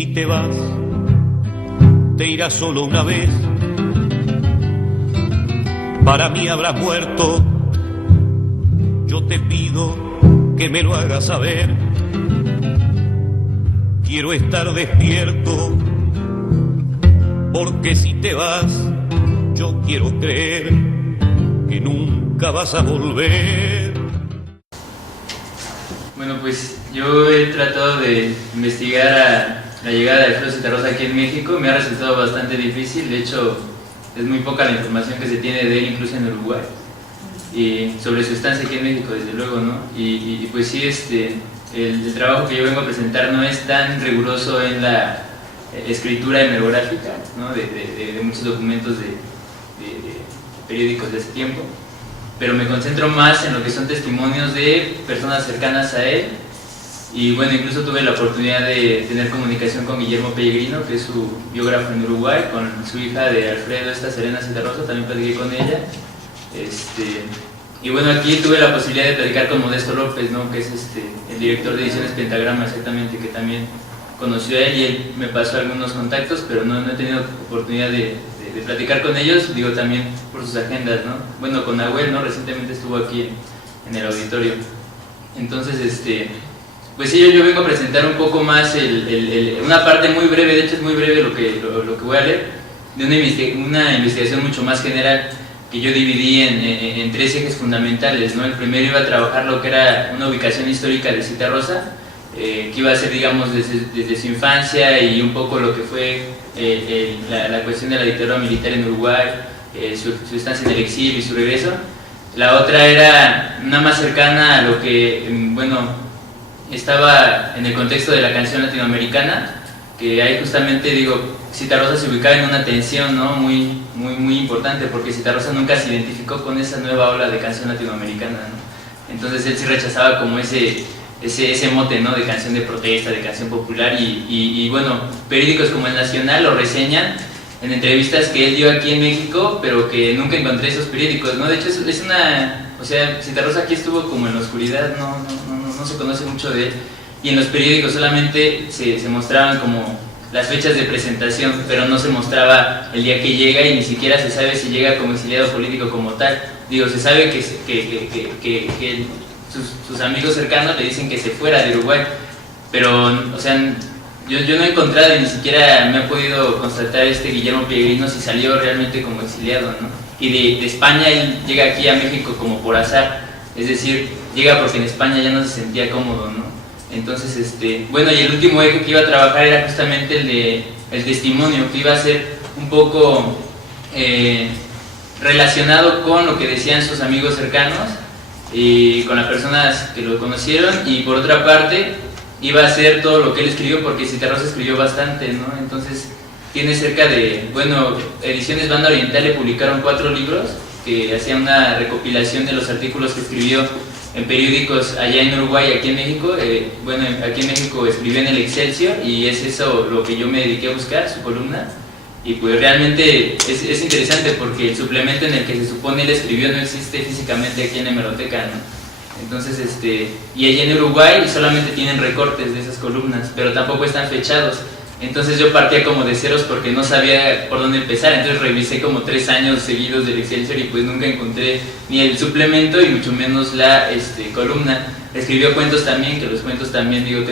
si te vas, te irás solo una vez. Para mí habrás muerto. Yo te pido que me lo hagas saber. Quiero estar despierto, porque si te vas, yo quiero creer que nunca vas a volver. Bueno, pues yo he tratado de investigar la llegada de Alfredo Zitarrosa aquí en México. Me ha resultado bastante difícil. De hecho, es muy poca la información que se tiene de él, incluso en Uruguay, y sobre su estancia aquí en México, desde luego, ¿no? Y pues sí, el trabajo que yo vengo a presentar no es tan riguroso en la escritura hemerográfica, ¿no? de muchos documentos de periódicos de ese tiempo, pero me concentro más en lo que son testimonios de personas cercanas a él. Y bueno, incluso tuve la oportunidad de tener comunicación con Guillermo Pellegrino, que es su biógrafo en Uruguay, con su hija de Alfredo, Serena Zitarrosa, también platiqué con ella. Y bueno, aquí tuve la posibilidad de platicar con Modesto López, ¿no? Que es el director de Ediciones Pentagrama, exactamente, que también conoció a él, y él me pasó algunos contactos, pero no he tenido oportunidad de platicar con ellos, digo, también por sus agendas, ¿no? Bueno, con Nahuel, ¿no? Recientemente estuvo aquí en el auditorio. Entonces, pues sí, yo vengo a presentar un poco más una parte muy breve, de hecho es muy breve lo que voy a leer, de una investigación mucho más general que yo dividí en tres ejes fundamentales, ¿no? El primero iba a trabajar lo que era una ubicación histórica de Zitarrosa, que iba a ser, digamos, desde su infancia y un poco lo que fue la cuestión de la dictadura militar en Uruguay, su estancia en el exilio y su regreso. La otra era una más cercana a lo que, bueno, estaba en el contexto de la canción latinoamericana, que ahí justamente, digo, Zitarrosa se ubicaba en una tensión, ¿no? muy importante, porque Zitarrosa nunca se identificó con esa nueva ola de canción latinoamericana, ¿no? Entonces él sí rechazaba como ese mote, ¿no? De canción de protesta, de canción popular, y bueno, periódicos como El Nacional lo reseñan en entrevistas que él dio aquí en México, pero que nunca encontré esos periódicos, ¿no? De hecho es una, o sea, Zitarrosa aquí estuvo como en la oscuridad, no se conoce mucho de él, y en los periódicos solamente se mostraban como las fechas de presentación, pero no se mostraba el día que llega, y ni siquiera se sabe si llega como exiliado político como tal. Digo, se sabe que sus amigos cercanos le dicen que se fuera de Uruguay, pero, o sea, yo no he encontrado, y ni siquiera me ha podido constatar Guillermo Pellegrino si salió realmente como exiliado, ¿no? Y de España él llega aquí a México como por azar, es decir, llega porque en España ya no se sentía cómodo, ¿no? Entonces, bueno, y el último eje que iba a trabajar era justamente el testimonio, que iba a ser un poco relacionado con lo que decían sus amigos cercanos y con las personas que lo conocieron, y por otra parte iba a ser todo lo que él escribió, porque Zitarrosa escribió bastante, ¿no? Entonces tiene cerca de, bueno, Ediciones Banda Oriental le publicaron 4 libros que hacían una recopilación de los artículos que escribió en periódicos allá en Uruguay y aquí en México. Bueno, aquí en México escribió en el Excelsior, y es eso lo que yo me dediqué a buscar, su columna, y pues realmente es interesante, porque el suplemento en el que se supone él escribió no existe físicamente aquí en la hemeroteca, ¿no? Entonces, y allá en Uruguay solamente tienen recortes de esas columnas, pero tampoco están fechados. Entonces yo partía como de ceros porque no sabía por dónde empezar, entonces revisé como 3 años seguidos del Excelsior, y pues nunca encontré ni el suplemento y mucho menos la columna. Escribió cuentos también, que los cuentos también, digo,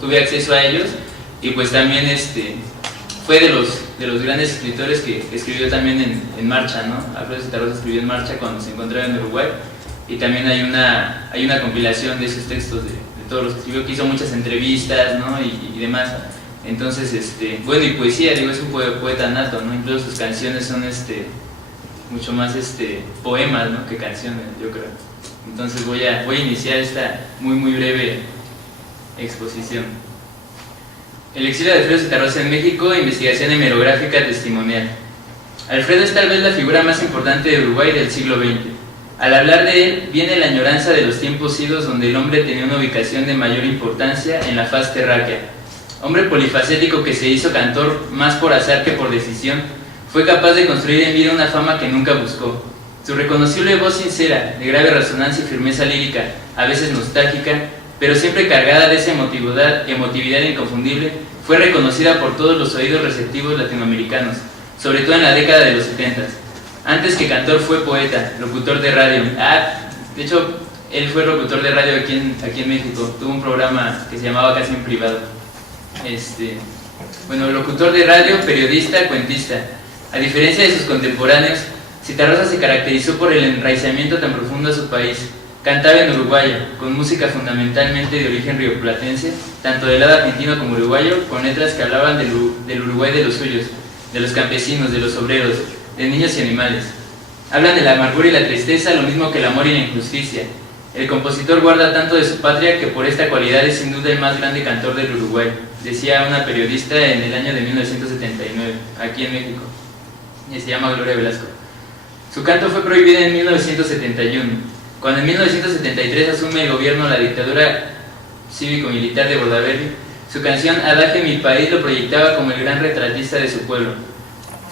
tuve acceso a ellos, y pues también fue de los grandes escritores que escribió también en Marcha, ¿no? Alfredo Zitarrosa escribió en Marcha cuando se encontraba en Uruguay, y también hay una compilación de esos textos de todos los que escribió, que hizo muchas entrevistas, ¿no? y demás. Entonces, bueno, y poesía, digo, es un poeta nato, ¿no? Incluso sus canciones son mucho más poemas, ¿no? Que canciones, yo creo. Entonces voy a iniciar esta muy breve exposición. El exilio de Alfredo Zitarrosa en México, investigación hemerográfica testimonial. Alfredo es tal vez la figura más importante de Uruguay del siglo XX. Al hablar de él, viene la añoranza de los tiempos idos, donde el hombre tenía una ubicación de mayor importancia en la faz terráquea. Hombre polifacético que se hizo cantor más por azar que por decisión, fue capaz de construir en vida una fama que nunca buscó. Su reconocible voz sincera, de grave resonancia y firmeza lírica, a veces nostálgica, pero siempre cargada de esa emotividad inconfundible, fue reconocida por todos los oídos receptivos latinoamericanos, sobre todo en la década de los 70. Antes que cantor fue poeta, locutor de radio. De hecho, él fue locutor de radio aquí en México. Tuvo un programa que se llamaba Casi en Privado. Bueno, locutor de radio, periodista, cuentista. A diferencia de sus contemporáneos, Zitarrosa se caracterizó por el enraizamiento tan profundo a su país. Cantaba en uruguayo, con música fundamentalmente de origen rioplatense, tanto del lado argentino como uruguayo, con letras que hablaban del Uruguay de los suyos, de los campesinos, de los obreros, de niños y animales. Hablan de la amargura y la tristeza, lo mismo que el amor y la injusticia. El compositor guarda tanto de su patria que por esta cualidad es sin duda el más grande cantor del Uruguay, decía una periodista en el año de 1979, aquí en México, y se llama Gloria Velasco. Su canto fue prohibido en 1971. Cuando en 1973 asume el gobierno la dictadura cívico-militar de Bordaberry, su canción Adagio mi país lo proyectaba como el gran retratista de su pueblo.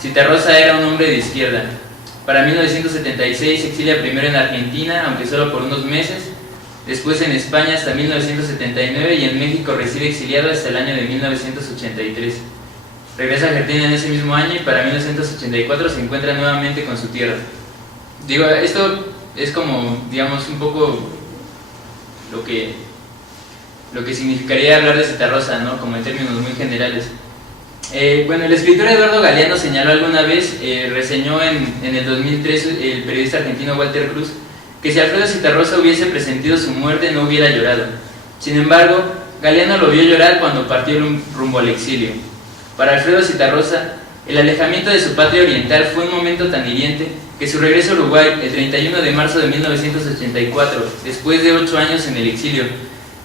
Zitarrosa era un hombre de izquierda. Para 1976 se exilia primero en Argentina, aunque solo por unos meses, después en España hasta 1979 y en México reside exiliado hasta el año de 1983. Regresa a Argentina en ese mismo año y para 1984 se encuentra nuevamente con su tierra. Esto es como, digamos, un poco lo que significaría hablar de Zitarrosa, ¿no? Como en términos muy generales. Bueno, el escritor Eduardo Galeano señaló alguna vez, reseñó en el 2003 el periodista argentino Walter Cruz, que si Alfredo Zitarrosa hubiese presentido su muerte no hubiera llorado. Sin embargo, Galeano lo vio llorar cuando partió rumbo al exilio. Para Alfredo Zitarrosa, el alejamiento de su patria oriental fue un momento tan hiriente que su regreso a Uruguay el 31 de marzo de 1984, después de 8 años en el exilio,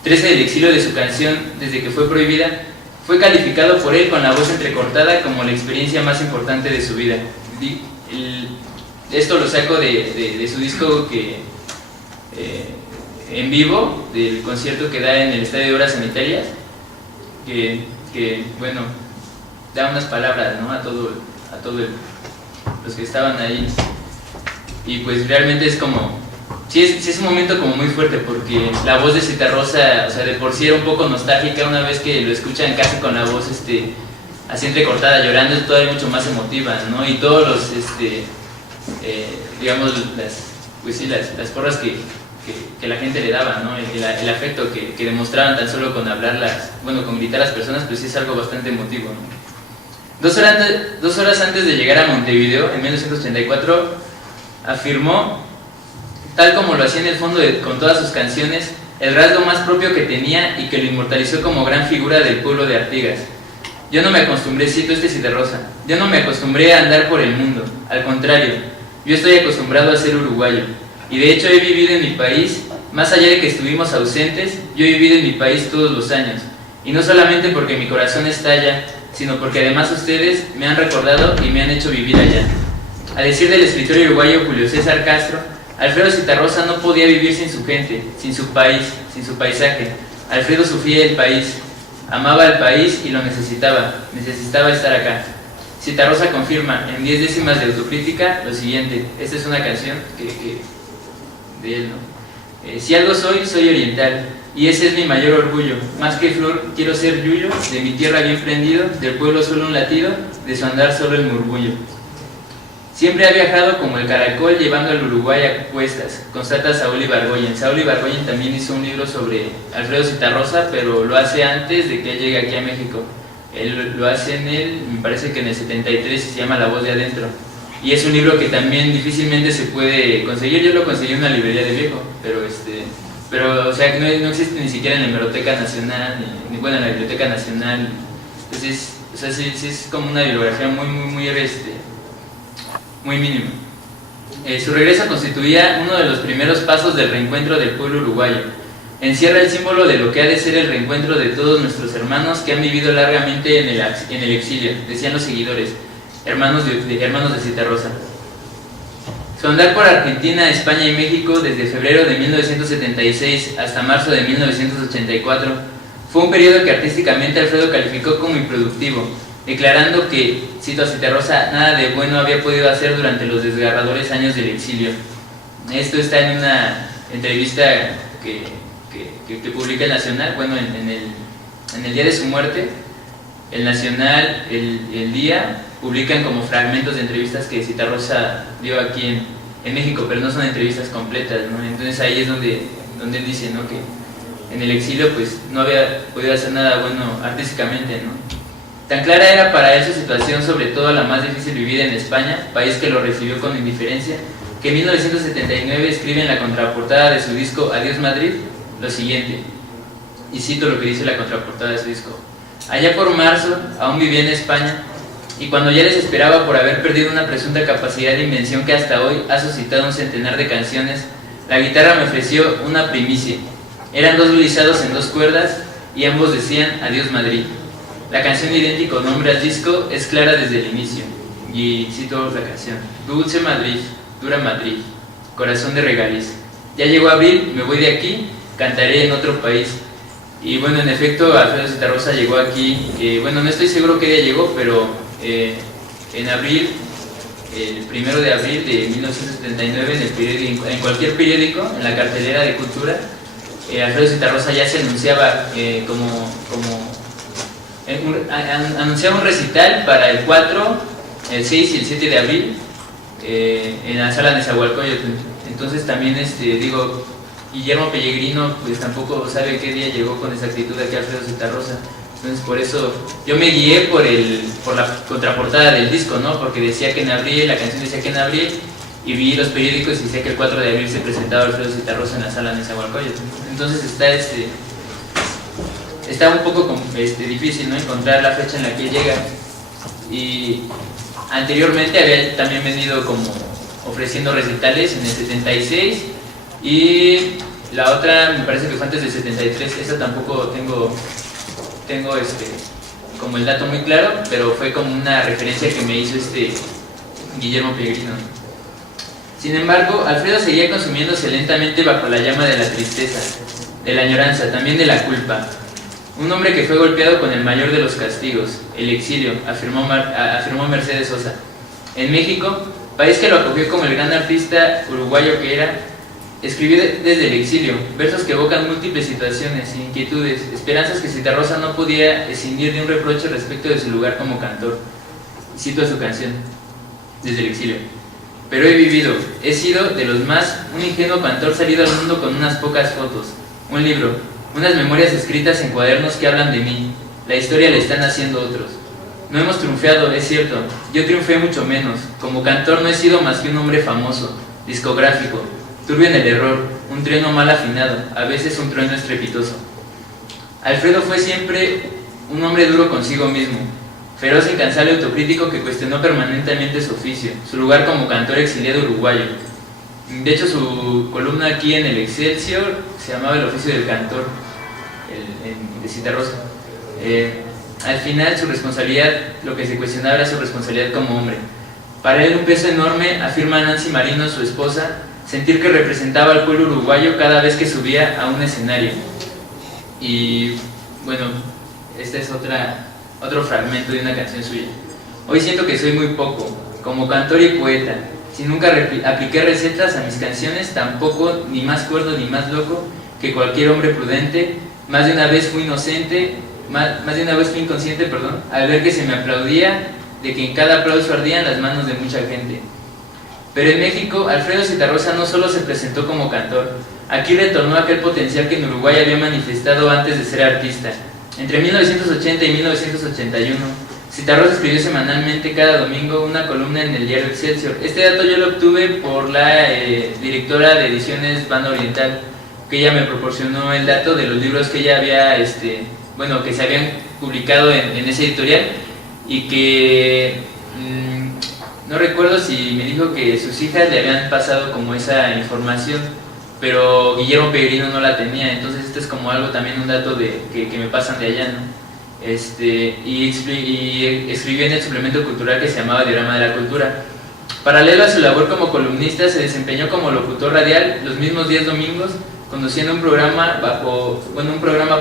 13 del exilio de su canción desde que fue prohibida, fue calificado por él con la voz entrecortada como la experiencia más importante de su vida. Esto lo saco de su disco en vivo, del concierto que da en el Estadio de Obras Sanitarias, que bueno, da unas palabras, ¿no? a todos los que estaban ahí. Y pues realmente es como, sí es un momento como muy fuerte, porque la voz de Zitarrosa, o sea, de por sí era un poco nostálgica. Una vez que lo escuchan casi con la voz así entrecortada, llorando, es todavía mucho más emotiva, ¿no? Y todos los, digamos, las porras que la gente le daba, ¿no? El afecto que demostraban tan solo con hablarlas, bueno, con gritar a las personas, pues sí es algo bastante emotivo, ¿no? 2 horas antes de llegar a Montevideo, en 1984, afirmó, tal como lo hacía en el fondo con todas sus canciones, el rasgo más propio que tenía y que lo inmortalizó como gran figura del pueblo de Artigas. Yo no me acostumbré, cito Zitarrosa, yo no me acostumbré a andar por el mundo, al contrario, yo estoy acostumbrado a ser uruguayo, y de hecho he vivido en mi país, más allá de que estuvimos ausentes, yo he vivido en mi país todos los años, y no solamente porque mi corazón está allá, sino porque además ustedes me han recordado y me han hecho vivir allá. A decir del escritor uruguayo Julio César Castro, Alfredo Zitarrosa no podía vivir sin su gente, sin su país, sin su paisaje. Alfredo sufría el país, amaba al país y lo necesitaba estar acá. Zitarrosa confirma en 10 décimas de autocrítica lo siguiente. Esta es una canción de él, ¿no? Si algo soy oriental, y ese es mi mayor orgullo. Más que flor quiero ser yuyo, de mi tierra bien prendido, del pueblo solo un latido, de su andar solo el murmullo. Siempre ha viajado como el caracol llevando al Uruguay a cuestas, constata Saúl Ibargüen. Saúl Ibargüen también hizo un libro sobre Alfredo Zitarrosa, pero lo hace antes de que él llegue aquí a México. Él lo hace me parece que en el 73, se llama La Voz de Adentro. Y es un libro que también difícilmente se puede conseguir. Yo lo conseguí en una librería de viejo, pero o sea, no existe ni siquiera en la Hemeroteca Nacional, ni bueno, en la Biblioteca Nacional. Entonces, o sea, sí es como una bibliografía muy mínima. Su regreso constituía uno de los primeros pasos del reencuentro del pueblo uruguayo. Encierra el símbolo de lo que ha de ser el reencuentro de todos nuestros hermanos que han vivido largamente en el exilio, decían los seguidores, hermanos de Zitarrosa. Su andar por Argentina, España y México desde febrero de 1976 hasta marzo de 1984 fue un periodo que artísticamente Alfredo calificó como improductivo, declarando que, cito a Zitarrosa, nada de bueno había podido hacer durante los desgarradores años del exilio. Esto está en una entrevista que publica el Nacional, bueno, en el día de su muerte, El Nacional, el Día, publican como fragmentos de entrevistas que Zitarrosa dio aquí en México, pero no son entrevistas completas, ¿no? Entonces ahí es donde él dice, ¿no?, que en el exilio pues no había podido hacer nada bueno artísticamente, ¿no? Tan clara era para él su situación, sobre todo la más difícil vivida en España, país que lo recibió con indiferencia, que en 1979 escribe en la contraportada de su disco Adiós Madrid lo siguiente, y cito lo que dice la contraportada de su disco: allá por marzo aún vivía en España, y cuando ya desesperaba por haber perdido una presunta capacidad de invención que hasta hoy ha suscitado un centenar de canciones, la guitarra me ofreció una primicia. Eran dos guisados en dos cuerdas y ambos decían Adiós Madrid. La canción idéntico nombre al disco es clara desde el inicio, y cito la canción: dulce Madrid, dura Madrid, corazón de regaliz. Ya llegó abril, me voy de aquí, cantaré en otro país. Y bueno, en efecto, Alfredo Zitarrosa llegó aquí, bueno, no estoy seguro qué día llegó, pero en abril, el 1 de abril de 1979, en el periódico, en cualquier periódico, en la cartelera de Cultura, Alfredo Zitarrosa ya se anunciaba anunciaba un recital para el 4, el 6 y el 7 de abril en la sala de Nezahualcóyotl. Entonces también digo, Guillermo Pellegrino pues tampoco sabe qué día llegó con exactitud aquí Alfredo Zitarrosa. Entonces por eso yo me guié por la contraportada del disco, ¿no? Porque decía que en abril, la canción decía que en abril, y vi los periódicos y decía que el 4 de abril se presentaba Alfredo Zitarrosa en la sala de Nezahualcóyotl. Entonces está un poco difícil, ¿no?, encontrar la fecha en la que llega. Y anteriormente había también venido como ofreciendo recitales en el 76, y la otra me parece que fue antes del 73. Esa tampoco tengo como el dato muy claro, pero fue como una referencia que me hizo Guillermo Pellegrino. Sin embargo, Alfredo seguía consumiéndose lentamente bajo la llama de la tristeza, de la añoranza, también de la culpa. Un hombre que fue golpeado con el mayor de los castigos, el exilio, afirmó Mercedes Sosa. En México, país que lo acogió como el gran artista uruguayo que era, escribió desde el exilio versos que evocan múltiples situaciones, inquietudes, esperanzas que Zitarrosa no podía escindir de un reproche respecto de su lugar como cantor. Cito su canción, Desde el exilio: pero he vivido, he sido de los más, un ingenuo cantor salido al mundo con unas pocas fotos, un libro, unas memorias escritas en cuadernos que hablan de mí. La historia la están haciendo otros. No hemos triunfado, es cierto, yo triunfé mucho menos. Como cantor no he sido más que un hombre famoso, discográfico, turbio en el error, un trueno mal afinado, a veces un trueno estrepitoso. Alfredo fue siempre un hombre duro consigo mismo, feroz e incansable autocrítico que cuestionó permanentemente su oficio, su lugar como cantor exiliado uruguayo. De hecho, su columna aquí en el Excelsior se llamaba El oficio del cantor, de Zitarrosa. Al final, su responsabilidad, lo que se cuestionaba era su responsabilidad como hombre. Para él un peso enorme, afirma Nancy Marino, su esposa, sentir que representaba al pueblo uruguayo cada vez que subía a un escenario. Y bueno, este es otro fragmento de una canción suya. Hoy siento que soy muy poco, como cantor y poeta. Si nunca apliqué recetas a mis canciones, tampoco, ni más cuerdo ni más loco que cualquier hombre prudente. Más de una vez fui inconsciente, al ver que se me aplaudía, de que en cada aplauso ardían las manos de mucha gente. Pero en México, Alfredo Zitarrosa no solo se presentó como cantor, aquí retornó aquel potencial que en Uruguay había manifestado antes de ser artista. Entre 1980 y 1981, Zitarrosa escribió semanalmente cada domingo una columna en el diario Excelsior. Este dato yo lo obtuve por la directora de ediciones Banda Oriental, que ella me proporcionó el dato de los libros que ella había, que se habían publicado en ese editorial, y que no recuerdo si me dijo que sus hijas le habían pasado como esa información, pero Guillermo Pellegrino no la tenía. Entonces esto es como algo también, un dato que me pasan de allá, ¿no? Y escribió en el suplemento cultural que se llamaba Diorama de la Cultura. Paralelo a su labor como columnista, se desempeñó como locutor radial los mismos 10 domingos, conduciendo un programa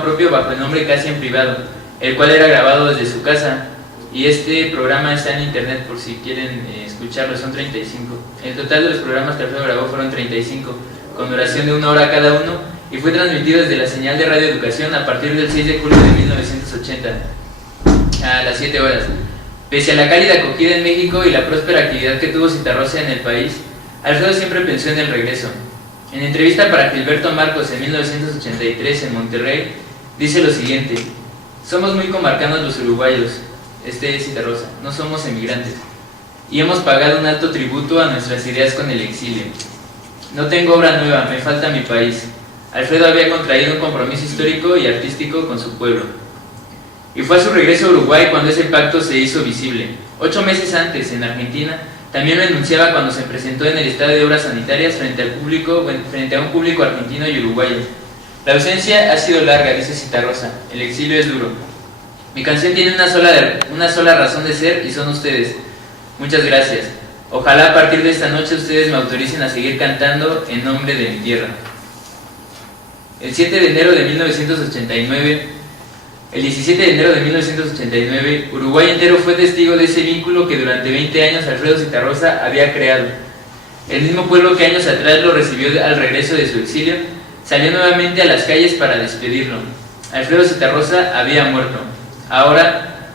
propio bajo el nombre Casi en Privado, el cual era grabado desde su casa. Y este programa está en internet por si quieren escucharlo, son 35. El total de los programas que Alfredo grabó fueron 35, con duración de 1 hora cada uno, y fue transmitido desde la señal de Radio Educación a partir del 6 de julio de 1980. a las 7 horas. Pese a la cálida acogida en México y la próspera actividad que tuvo Zitarrosa en el país, Alfredo siempre pensó en el regreso. En entrevista para Gilberto Marcos en 1983 en Monterrey, dice lo siguiente: somos muy comarcanos los uruguayos, este es Zitarrosa, no somos emigrantes, y hemos pagado un alto tributo a nuestras ideas con el exilio. No tengo obra nueva, me falta mi país. Alfredo había contraído un compromiso histórico y artístico con su pueblo. Y fue a su regreso a Uruguay cuando ese pacto se hizo visible. 8 meses antes, en Argentina, también lo enunciaba cuando se presentó en el Estadio de Obras Sanitarias frente a un público argentino y uruguayo. La ausencia ha sido larga, dice Zitarrosa, el exilio es duro. Mi canción tiene una sola razón de ser y son ustedes. Muchas gracias. Ojalá a partir de esta noche ustedes me autoricen a seguir cantando en nombre de mi tierra. El 17 de enero de 1989, Uruguay entero fue testigo de ese vínculo que durante 20 años Alfredo Zitarrosa había creado. El mismo pueblo que años atrás lo recibió al regreso de su exilio, salió nuevamente a las calles para despedirlo. Alfredo Zitarrosa había muerto. Ahora,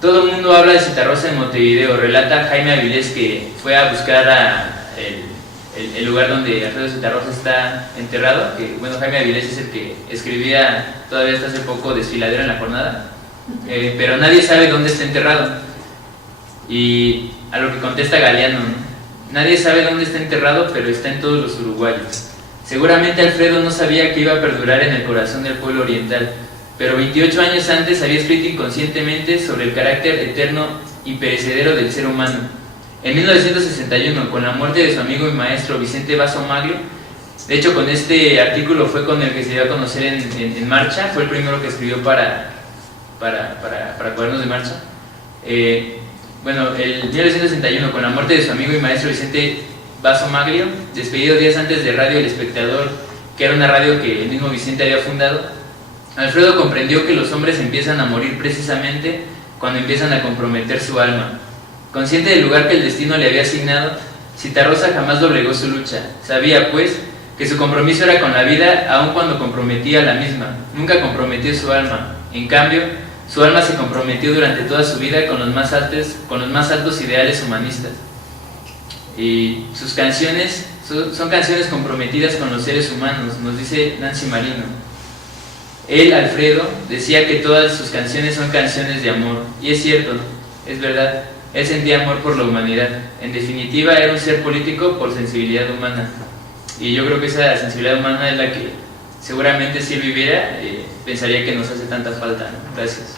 todo el mundo habla de Zitarrosa en Montevideo. Relata Jaime Avilés que fue a buscar el lugar donde Alfredo Zitarrosa está enterrado, que bueno, Jaime Avilés es el que escribía todavía hasta hace poco Desfiladero en la Jornada, pero nadie sabe dónde está enterrado. Y a lo que contesta Galeano, ¿no? Nadie sabe dónde está enterrado, pero está en todos los uruguayos. Seguramente Alfredo no sabía que iba a perdurar en el corazón del pueblo oriental, pero 28 años antes había escrito inconscientemente sobre el carácter eterno y perecedero del ser humano. En 1961, con la muerte de su amigo y maestro Vicente Basso Maglio, de hecho con este artículo fue con el que se dio a conocer en Marcha, fue el primero que escribió para Cuadernos de Marcha. Bueno, el 1961, con la muerte de su amigo y maestro Vicente Basso Maglio, despedido días antes de Radio El Espectador, que era una radio que el mismo Vicente había fundado, Alfredo comprendió que los hombres empiezan a morir precisamente cuando empiezan a comprometer su alma. Consciente del lugar que el destino le había asignado, Zitarrosa jamás doblegó su lucha. Sabía, pues, que su compromiso era con la vida, aun cuando comprometía la misma. Nunca comprometió su alma. En cambio, su alma se comprometió durante toda su vida con los más altos ideales humanistas. Y sus canciones son canciones comprometidas con los seres humanos, nos dice Nancy Marino. Él, Alfredo, decía que todas sus canciones son canciones de amor. Y es cierto, es verdad. Él sentía amor por la humanidad. En definitiva, era un ser político por sensibilidad humana. Y yo creo que esa sensibilidad humana es la que seguramente si él viviera, pensaría que nos hace tanta falta, ¿no? Gracias.